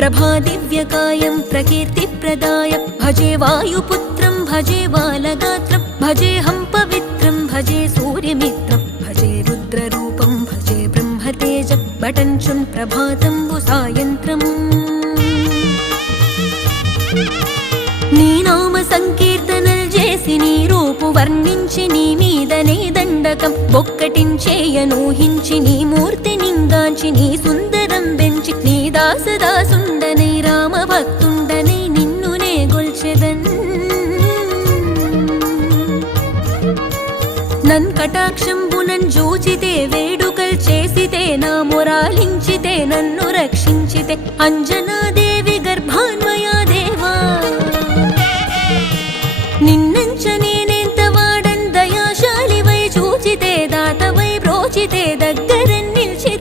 ప్రభాదివ్యకాయం ప్రకీర్తిప్రదాయ భజే వాయుపుత్రం భజే బాలగాత్రం భజేహం పవిత్రం భజే సూర్యమిత్రం భజే రుద్రరూపం భజే బ్రహ్మతేజం బటంచున్ ప్రభాతంబు సాయంత్రం నీ నామ సంకీర్తనల్ చేసి నీ రూపు వర్ణించి నీ మీదనే దండకం బొక్కటించేయనూహించి నీ మూర్తి నింగాంచి నీ సుందరం బెంచి నీ దాసదాసుండనై రామభక్తుండనై నిన్నునే గొల్చెదన్ నన్ కటాక్షంబునన్ జూచితే వేడుకల్ చేసితే నా మొరాలించితే నన్ను రక్షించితే అంజనాది